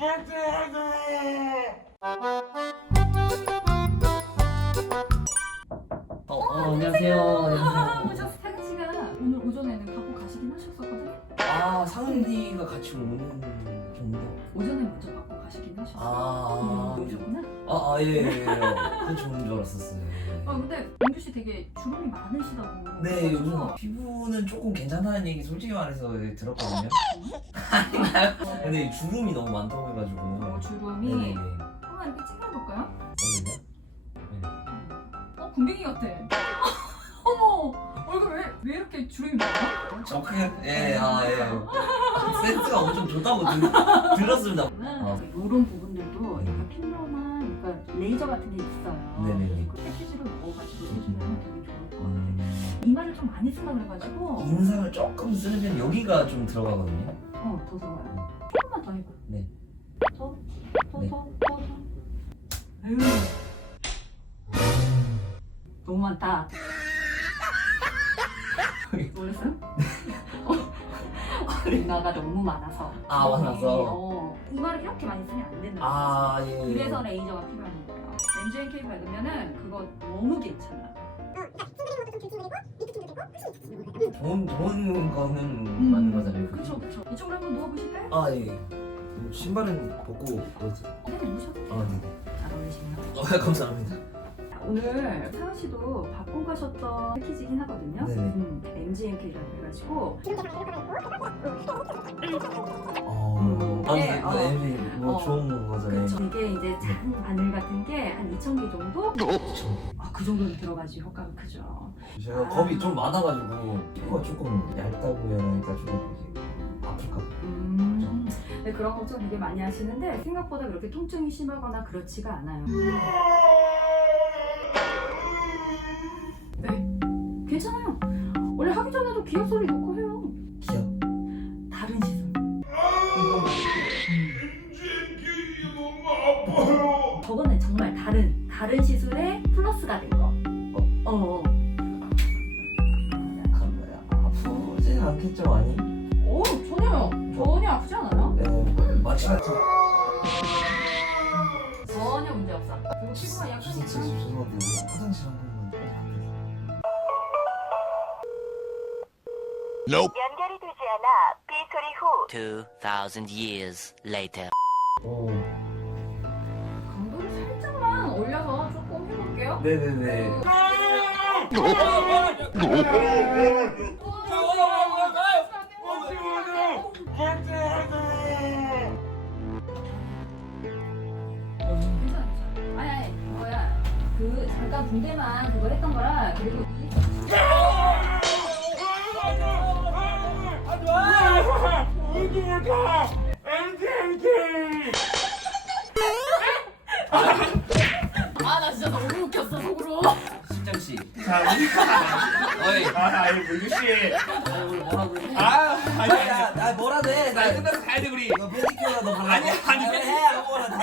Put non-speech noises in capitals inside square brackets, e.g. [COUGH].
어, 어 안녕하세요. 아, 안녕하세요. 저 상은 씨가 오늘 오전에는 갖고 가시긴 하셨었거든요. 아 상은이가 같이 오는 정도. 오전에 먼저 갖고 가시긴 하셨어요. 아, 음, 오셨구나. 아, 아 예, 예, 예. 그건 좋은 줄 알았었어요. 아 근데 민규 씨 되게 주름이 많으시다고. 네, 요즘 그래서 피부는 조금 괜찮다는 얘기 솔직히 말해서 들었거든요. 아닌가요? 근데 이 주름이 너무 많다고 해가지고. 어, 주름이 네네네. 한번 이렇게 찍어볼까요? 어디냐? 어 군뱅이 같아. 저 그냥 예, 아 예. 센스가 엄청 좋다고 들, 들었습니다. 어. 이런 부분들도 네. 약간 필러나 그러니까 레이저 같은 게 있어요. 네네네. 그 패키지를 먹어가지고 해주면 되게 좋을 것 같아요. 음, 이마를 좀 많이 쓴다 그래가지고 인상을 조금 편 여기가 좀 들어가거든요. 어, 더 좋아요. 조금만 더 해봐. 네. 더, 더, 네. 더, 더, 더. 에휴. 너무 많다. [LAUGHS] 놀랐어요? 이마가 너무 많아서. 아, 많아서? 어, 이마를 이렇게 많이 쓰면 안 된다. 아 예. 예. 그래서 레이저가 필요한 거예요. 렌즈 K 받으면은 그거 너무 괜찮아. 돈, 돈 거는 맞는 거잖아요. 음, 그쵸, 그쵸. 이쪽으로 한번 누워보실까요? 아 예. 신발은 벗고 그러죠. 네, 누우셔도 돼요. 아 네. 잘 어울리시네요. 어, [LAUGHS] 감사합니다. 오늘 사은 씨도 받고 가셨던 패키지긴 하거든요. 네네. 음, MGMK라고 해가지고 어. 음, 아, 네, 네, 어. 네, 네, 뭐 어. 좋은 거잖아요. 그쵸. 이게 이제 작은 바늘 같은 게 한 2,000개 정도? 그쵸. 아, 그 정도는 들어가지 효과가 크죠. 제가 아. 겁이 좀 많아가지고 피부가 조금 얇다고 해야 하니까 조금 아플까 봐. 음, 네, 그런 걱정 되게 많이 하시는데 생각보다 그렇게 통증이 심하거나 그렇지가 않아요. 네, 괜찮아요. 원래 하기 전에도 기억 소리 놓고 저거는 정말 다른 다른 시술에 플러스가 된 거. 어. 어. 약간 뭐야 아프진 않겠죠 많이? 오 전혀요. 전혀 아프지 않아요? 네 마취 같은 전혀 문제 없어. 그리고 피부가 약간 약간 죄송한데 화장실 한 번만 연결이 되지 않아 삐 소리 후 2,000 years later. 오 해볼게요. 네네네 아니, 뭐야. 그, 잠깐 붕대만 그거 했던 거라, 그리고 이. 아, 물류 씨. 자, 어이. 아, 아니, 물류 씨. 어, 아, 우리 아니, 아니. 나 나 뭐라도 해. 나 끝나서 가야 돼 우리. 너 페디큐어라도 아니, 아니. 해 아무거나 다